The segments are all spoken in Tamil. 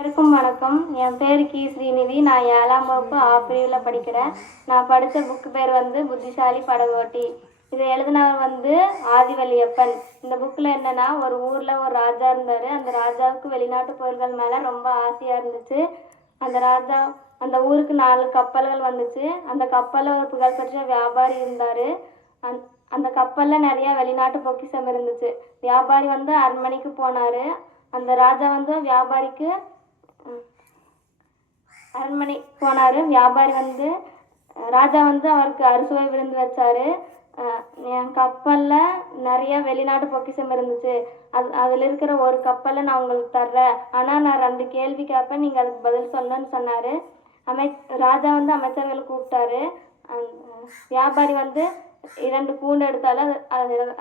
அனைவருக்கும் வணக்கம். என் பேர் கி ஸ்ரீநிதி. நான் 7ஆம் வகுப்பு பிரிவில் படிக்கிறேன். நான் படித்த புக்கு பேர் புத்திசாலி படகோட்டி. இதை எழுதினவர் ஆதிவள்ளியப்பன். இந்த புக்கில் என்னென்னா, ஒரு ஊரில் ஒரு ராஜா இருந்தார். அந்த ராஜாவுக்கு வெளிநாட்டு பொருட்கள் மேலே ரொம்ப ஆசையாக இருந்துச்சு. அந்த ஊருக்கு 4 கப்பல்கள் வந்துச்சு. அந்த கப்பலில் ஒரு புகழ்பெற்ற வியாபாரி இருந்தார். அந்த கப்பலில் நிறையா வெளிநாட்டு பொக்கிஷம் இருந்துச்சு. வியாபாரி அரண்மனைக்கு போனார். அந்த ராஜா வியாபாரிக்கு அரண்மனை போனார். வியாபாரி ராஜா அவருக்கு அறுசுவை விருந்து வச்சார். என் கப்பலில் நிறைய வெளிநாட்டு பொக்கிஷம் இருந்துச்சு. அதில் இருக்கிற ஒரு கப்பலை நான் உங்களுக்கு தர்றேன். ஆனால் நான் 2 கேள்வி கேட்பேன், நீங்கள் அதுக்கு பதில் சொல்லணும்னு சொன்னார். ராஜா அமைச்சர்களை கூப்பிட்டாரு. வியாபாரி 2 கூண்டு எடுத்தாலும்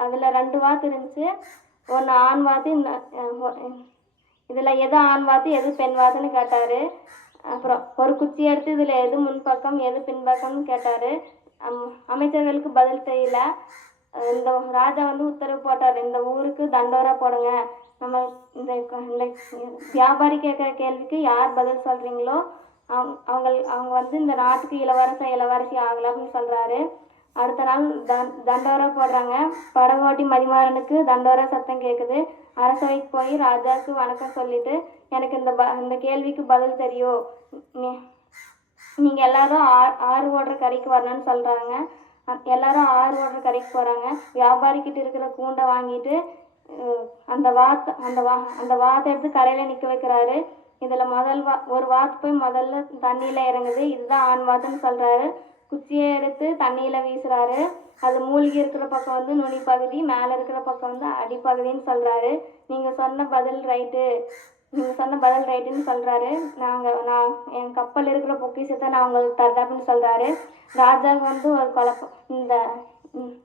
அதில் 2 வாத்து இருந்துச்சு. ஒன்று ஆண் வாத்து, இதில் எது ஆண் வாத்து எது பெண் வாத்துன்னு கேட்டார். அப்புறம் ஒரு குச்சி எடுத்து இதில் எது முன்பக்கம் எது பின்பக்கம்னு கேட்டார். அமைச்சர்களுக்கு பதில் தெரியல. இந்த ராஜா உத்தரவு போட்டார், இந்த ஊருக்கு தண்டோரா போடுங்க. நம்ம இந்த வியாபாரி கேட்குற கேள்விக்கு யார் பதில் சொல்கிறீங்களோ அவங்க இந்த நாட்டுக்கு இளவரசி ஆகலாம்னு சொல்கிறாரு. அடுத்த நாள் தண்டோரா போடுறாங்க. படகோட்டி மதிமாறனுக்கு தண்டோரா சத்தம் கேட்குது. அரசவைக்கு போய் ராஜாவுக்கு வணக்கம் சொல்லிட்டு, எனக்கு இந்த கேள்விக்கு பதில் தெரியும், நீங்கள் எல்லாரும் ஆறு ஓடுற கரைக்கு வரணும்னு சொல்கிறாங்க. எல்லாரும் ஆறு ஓடுற கரைக்கு போகிறாங்க. வியாபாரிக்கிட்ட இருக்கிற கூண்டை வாங்கிட்டு அந்த வாத்தை எடுத்து கரையில் நிற்க வைக்கிறாரு. இதில் ஒரு வாத்து போய் முதல்ல தண்ணியில் இறங்குது. இதுதான் ஆண் வாத்துன்னு சொல்கிறாரு. குச்சியை எடுத்து தண்ணியில் வீசுகிறாரு. அது மூழ்கி இருக்கிற பக்கம் நுனி பகுதி, மேலே இருக்கிற பக்கம் அடிப்பகுதின்னு சொல்கிறாரு. நீங்கள் சொன்ன பதில் ரைட்டுன்னு சொல்கிறாரு. நான் என் கப்பல் இருக்கிற பொக்கிஷத்தை நான் உங்களுக்கு தர்றேன் அப்படின்னு சொல்கிறாரு. ராஜாவுக்கு ஒரு குழப்பம்.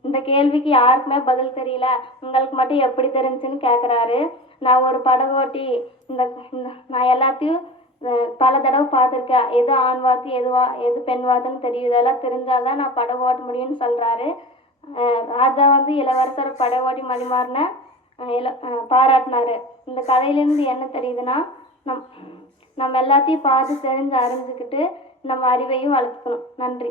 இந்த கேள்விக்கு யாருக்குமே பதில் தெரியல, உங்களுக்கு மட்டும் எப்படி தெரிஞ்சுன்னு கேட்குறாரு. நான் ஒரு படகோட்டி, நான் எல்லாத்தையும் பல தடவை பார்த்துருக்கேன். எது ஆண் வாத்து எது பெண் வாத்துன்னு தெரியும். இதெல்லாம் தெரிஞ்சால்தான் நான் படகு ஓட்ட முடியும்னு சொல்கிறாரு. ராஜா இளவரசர் படகோட்டி மதிமாறனை பாராட்டினார். இந்த கதையிலேருந்து என்ன தெரியுதுன்னா, நம்ம எல்லாத்தையும் பார்த்து தெரிஞ்சு அறிஞ்சுக்கிட்டு நம்ம அறிவையும் வளர்த்துக்கணும். நன்றி.